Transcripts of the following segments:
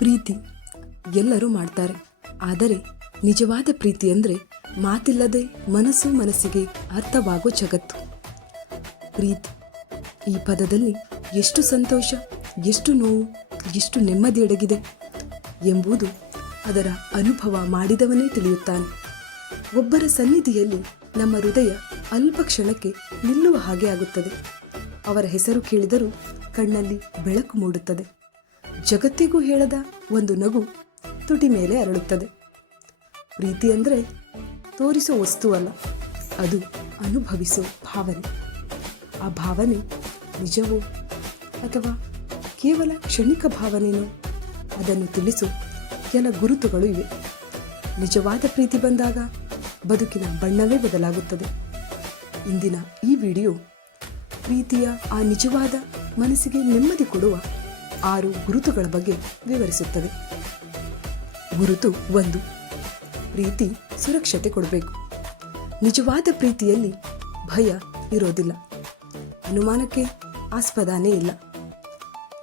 ಪ್ರೀತಿ ಎಲ್ಲರೂ ಮಾಡ್ತಾರೆ, ಆದರೆ ನಿಜವಾದ ಪ್ರೀತಿ ಅಂದರೆ ಮಾತಿಲ್ಲದೆ ಮನಸ್ಸಿಗೆ ಅರ್ಥವಾಗೋ ಜಗತ್ತು. ಪ್ರೀತಿ ಈ ಪದದಲ್ಲಿ ಎಷ್ಟು ಸಂತೋಷ, ಎಷ್ಟು ನೋವು, ಎಷ್ಟು ನೆಮ್ಮದಿ ಅಡಗಿದೆ ಎಂಬುದು ಅದರ ಅನುಭವ ಮಾಡಿದವನೇ ತಿಳಿಯುತ್ತಾನೆ. ಒಬ್ಬರ ಸನ್ನಿಧಿಯಲ್ಲಿ ನಮ್ಮ ಹೃದಯ ಅಲ್ಪ ಕ್ಷಣಕ್ಕೆ ನಿಲ್ಲುವ ಹಾಗೆ ಆಗುತ್ತದೆ. ಅವರ ಹೆಸರು ಕೇಳಿದರೂ ಕಣ್ಣಲ್ಲಿ ಬೆಳಕು ಮೂಡುತ್ತದೆ. ಜಗತ್ತಿಗೂ ಹೇಳದ ಒಂದು ನಗು ತುಟಿ ಮೇಲೆ ಅರಳುತ್ತದೆ. ಪ್ರೀತಿ ಅಂದರೆ ತೋರಿಸೋ ವಸ್ತು ಅಲ್ಲ, ಅದು ಅನುಭವಿಸೋ ಭಾವನೆ. ಆ ಭಾವನೆ ನಿಜವೋ ಅಥವಾ ಕೇವಲ ಕ್ಷಣಿಕ ಭಾವನೆಯೋ ಅದನ್ನು ತಿಳಿಸೋ ಕೆಲ ಗುರುತುಗಳು ಇವೆ. ನಿಜವಾದ ಪ್ರೀತಿ ಬಂದಾಗ ಬದುಕಿನ ಬಣ್ಣವೇ ಬದಲಾಗುತ್ತದೆ. ಇಂದಿನ ಈ ವಿಡಿಯೋ ಪ್ರೀತಿಯ ಆ ನಿಜವಾದ ಮನಸ್ಸಿಗೆ ನೆಮ್ಮದಿ ಕೊಡುವ 6 ಗುರುತುಗಳ ಬಗ್ಗೆ ವಿವರಿಸುತ್ತದೆ. ಗುರುತು 1. ಪ್ರೀತಿ ಸುರಕ್ಷತೆ ಕೊಡಬೇಕು. ನಿಜವಾದ ಪ್ರೀತಿಯಲ್ಲಿ ಭಯ ಇರೋದಿಲ್ಲ, ಅನುಮಾನಕ್ಕೆ ಆಸ್ಪದನೇ ಇಲ್ಲ.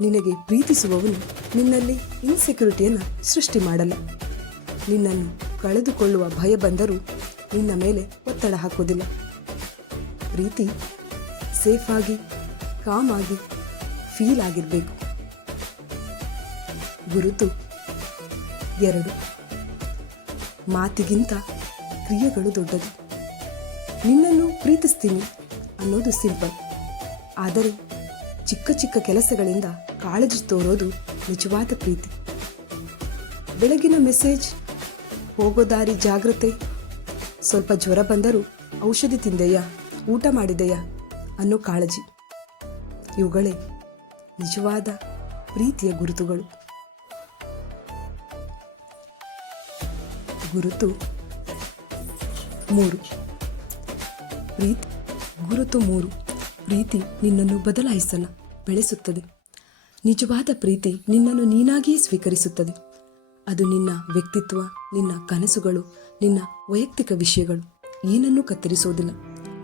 ನಿನಗೆ ಪ್ರೀತಿಸುವವನು ನಿನ್ನಲ್ಲಿ ಇನ್ಸೆಕ್ಯೂರಿಟಿಯನ್ನು ಸೃಷ್ಟಿ ಮಾಡಲ್ಲ. ನಿನ್ನನ್ನು ಕಳೆದುಕೊಳ್ಳುವ ಭಯ ಬಂದರೂ ನಿನ್ನ ಮೇಲೆ ಒತ್ತಡ ಹಾಕೋದಿಲ್ಲ. ಪ್ರೀತಿ ಸೇಫ್ ಆಗಿ, ಕಾಮ್ ಆಗಿ ಫೀಲ್ ಆಗಿರಬೇಕು. ಗುರುತು 2. ಮಾತಿಗಿಂತ ಕ್ರಿಯೆಗಳು ದೊಡ್ಡದು. ನಿನ್ನನ್ನು ಪ್ರೀತಿಸ್ತೀನಿ ಅನ್ನೋದು ಸಿಂಪಲ್, ಆದರೆ ಚಿಕ್ಕ ಚಿಕ್ಕ ಕೆಲಸಗಳಿಂದ ಕಾಳಜಿ ತೋರೋದು ನಿಜವಾದ ಪ್ರೀತಿ. ಬೆಳಗಿನ ಮೆಸೇಜ್, ಹೋಗೋ ದಾರಿ ಜಾಗ್ರತೆ, ಸ್ವಲ್ಪ ಜ್ವರ ಬಂದರೂ ಔಷಧಿ ತಿಂದೆಯಾ, ಊಟ ಮಾಡಿದೆಯಾ ಅನ್ನೋ ಕಾಳಜಿ, ಇವುಗಳೇ ನಿಜವಾದ ಪ್ರೀತಿಯ ಗುರುತುಗಳು. ಗುರುತು 3. ಪ್ರೀತಿ. ಗುರುತು 3. ಪ್ರೀತಿ ನಿನ್ನನ್ನು ಬದಲಾಯಿಸಲ್ಲ, ಬೆಳೆಸುತ್ತದೆ. ನಿಜವಾದ ಪ್ರೀತಿ ನಿನ್ನನ್ನು ನೀನಾಗಿಯೇ ಸ್ವೀಕರಿಸುತ್ತದೆ. ಅದು ನಿನ್ನ ವ್ಯಕ್ತಿತ್ವ, ನಿನ್ನ ಕನಸುಗಳು, ನಿನ್ನ ವೈಯಕ್ತಿಕ ವಿಷಯಗಳು ಏನನ್ನೂ ಕತ್ತರಿಸೋದಿಲ್ಲ.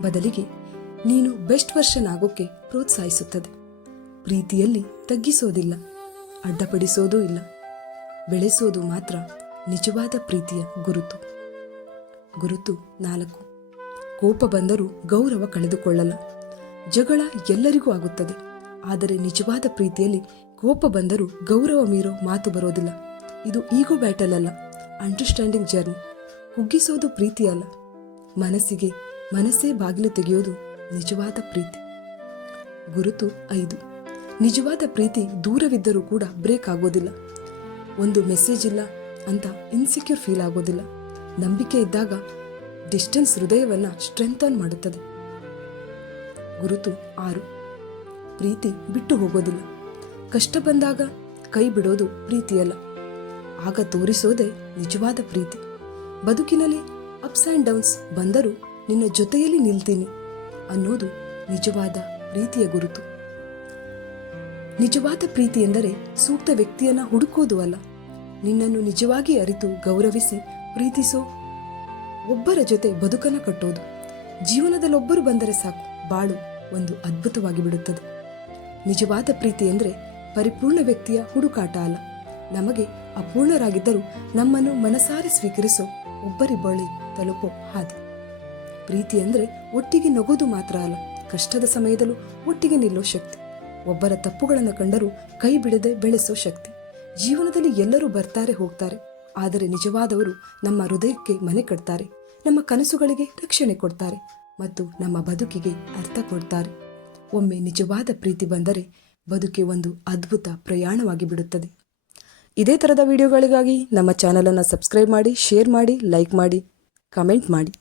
ಬದಲಿಗೆ ನೀನು ಬೆಸ್ಟ್ ವರ್ಷನ್ ಆಗೋಕ್ಕೆ ಪ್ರೋತ್ಸಾಹಿಸುತ್ತದೆ. ಪ್ರೀತಿಯಲ್ಲಿ ತಗ್ಗಿಸೋದಿಲ್ಲ, ಅಡ್ಡಪಡಿಸೋದೂ ಇಲ್ಲ, ಬೆಳೆಸೋದು ಮಾತ್ರ ನಿಜವಾದ ಪ್ರೀತಿಯ ಗುರುತು. ಗುರುತು 4. ಕೋಪ ಬಂದರೂ ಗೌರವ ಕಳೆದುಕೊಳ್ಳಲ್ಲ. ಜಗಳ ಎಲ್ಲರಿಗೂ ಆಗುತ್ತದೆ, ಆದರೆ ನಿಜವಾದ ಪ್ರೀತಿಯಲ್ಲಿ ಕೋಪ ಬಂದರೂ ಗೌರವ ಮೀರೋ ಮಾತು ಬರೋದಿಲ್ಲ. ಇದು ಈಗೋ ಬ್ಯಾಟಲ್ ಅಲ್ಲ, ಅಂಡರ್ಸ್ಟ್ಯಾಂಡಿಂಗ್ ಜರ್ನಿ. ಕುಗ್ಗಿಸೋದು ಪ್ರೀತಿ ಅಲ್ಲ, ಮನಸ್ಸೇ ಬಾಗಿಲು ತೆಗೆಯೋದು ನಿಜವಾದ ಪ್ರೀತಿ. ಗುರುತು 5. ನಿಜವಾದ ಪ್ರೀತಿ ದೂರವಿದ್ದರೂ ಕೂಡ ಬ್ರೇಕ್ ಆಗೋದಿಲ್ಲ. ಒಂದು ಮೆಸೇಜ್ ಇಲ್ಲ ಅಂತ ಇನ್ಸೆಕ್ಯೂರ್ ಫೀಲ್ ಆಗೋದಿಲ್ಲ. ನಂಬಿಕೆ ಇದ್ದಾಗ ಡಿಸ್ಟೆನ್ಸ್ ಹೃದಯವನ್ನು ಸ್ಟ್ರೆಂಥನ್ ಮಾಡುತ್ತದೆ. ಗುರುತು 6. ಪ್ರೀತಿ ಬಿಟ್ಟು ಹೋಗೋದಿಲ್ಲ. ಕಷ್ಟ ಬಂದಾಗ ಕೈ ಬಿಡೋದು ಪ್ರೀತಿಯಲ್ಲ, ಆಗ ತೋರಿಸೋದೇ ನಿಜವಾದ ಪ್ರೀತಿ. ಬದುಕಿನಲ್ಲಿ ಅಪ್ಸ್ ಆ್ಯಂಡ್ ಡೌನ್ಸ್ ಬಂದರೂ ನಿನ್ನ ಜೊತೆಯಲ್ಲಿ ನಿಲ್ತೀನಿ ಅನ್ನೋದು ನಿಜವಾದ ಪ್ರೀತಿಯ ಗುರುತು. ನಿಜವಾದ ಪ್ರೀತಿ ಎಂದರೆ ಸೂಕ್ತ ವ್ಯಕ್ತಿಯನ್ನು ಹುಡುಕೋದು ಅಲ್ಲ, ನಿನ್ನನ್ನು ನಿಜವಾಗಿ ಅರಿತು ಗೌರವಿಸಿ ಪ್ರೀತಿಸೋ ಒಬ್ಬರ ಜೊತೆ ಬದುಕನ್ನು ಕಟ್ಟೋದು. ಜೀವನದಲ್ಲೊಬ್ಬರು ಬಂದರೆ ಸಾಕು, ಬಾಳು ಒಂದು ಅದ್ಭುತವಾಗಿ ಬಿಡುತ್ತದೆ. ನಿಜವಾದ ಪ್ರೀತಿ ಎಂದರೆ ಪರಿಪೂರ್ಣ ವ್ಯಕ್ತಿಯ ಹುಡುಕಾಟ ಅಲ್ಲ, ನಮಗೆ ಅಪೂರ್ಣರಾಗಿದ್ದರೂ ನಮ್ಮನ್ನು ಮನಸಾರೆ ಸ್ವೀಕರಿಸೋ ಒಬ್ಬರಿಬ್ಬಳಿ ತಲುಪೋ ಹಾದಿ. ಪ್ರೀತಿ ಅಂದರೆ ಒಟ್ಟಿಗೆ ನಗೋದು ಮಾತ್ರ ಅಲ್ಲ, ಕಷ್ಟದ ಸಮಯದಲ್ಲೂ ಒಟ್ಟಿಗೆ ನಿಲ್ಲೋ ಶಕ್ತಿ. ಒಬ್ಬರ ತಪ್ಪುಗಳನ್ನು ಕಂಡರೂ ಕೈ ಬಿಡದೆ ಬೆಳೆಸೋ ಶಕ್ತಿ. ಜೀವನದಲ್ಲಿ ಎಲ್ಲರೂ ಬರ್ತಾರೆ ಹೋಗ್ತಾರೆ, ಆದರೆ ನಿಜವಾದವರು ನಮ್ಮ ಹೃದಯಕ್ಕೆ ಮನೆ ಕಟ್ತಾರೆ, ನಮ್ಮ ಕನಸುಗಳಿಗೆ ರಕ್ಷಣೆ ಕೊಡ್ತಾರೆ ಮತ್ತು ನಮ್ಮ ಬದುಕಿಗೆ ಅರ್ಥ ಕೊಡ್ತಾರೆ. ಒಮ್ಮೆ ನಿಜವಾದ ಪ್ರೀತಿ ಬಂದರೆ ಬದುಕೆ ಒಂದು ಅದ್ಭುತ ಪ್ರಯಾಣವಾಗಿ ಬಿಡುತ್ತದೆ. ಇದೇ ಥರದ ವಿಡಿಯೋಗಳಿಗಾಗಿ ನಮ್ಮ ಚಾನಲನ್ನು ಸಬ್ಸ್ಕ್ರೈಬ್ ಮಾಡಿ, ಶೇರ್ ಮಾಡಿ, ಲೈಕ್ ಮಾಡಿ, ಕಮೆಂಟ್ ಮಾಡಿ.